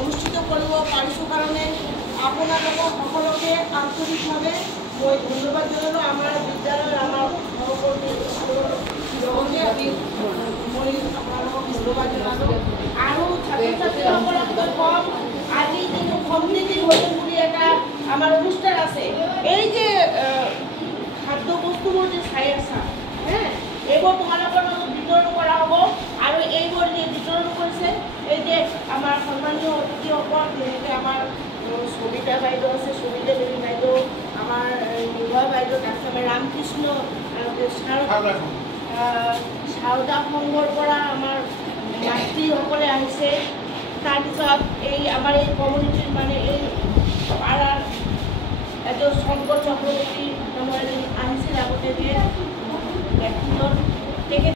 অনুষ্ঠিত কৰিব পাৰিছোঁ কাৰণে আপোনালোকক সকলোকে আন্তৰিকভাৱে মই ধন্যবাদ জনালোঁ। আমাৰ বিদ্যালয়ৰ আমাৰ সহকৰ্মী লগতে আমি মই আপোনালোকক ধন্যবাদ জনালোঁ। আৰু ছাত্ৰ ছাত্ৰীসকলক মই কম, আজি যিটো সমৃদ্ধি ভোজন বুলি এটা আমাৰ অনুষ্ঠান আছে, এই যে খাদ্য বস্তুবোৰ যে চাই আছা, এইবোৰ তোমালোকৰ মাজত বিতৰণ কৰা হ'ব। আৰু এইবোৰ যে বিতৰণ কৰিছে, এই যে আমাৰ সন্মানীয় অতিথিসকল, যেনেকৈ আমাৰ সবিতা বাইদেউ আছে, সবিতা দেৱী বাইদেউ, আমাৰ নিভা বাইদেউ, তাৰপিছত আমাৰ ৰামকৃষ্ণ সাৰদা সংঘৰ পৰা আমাৰ মাতৃসকলে আহিছে। তাৰপিছত এই আমাৰ এই কমিউনিটিৰ মানে এই পাড়াৰ এজন শংকৰ চক্ৰৱৰ্তী নামৰ এজন আহিছিল আগতে, যে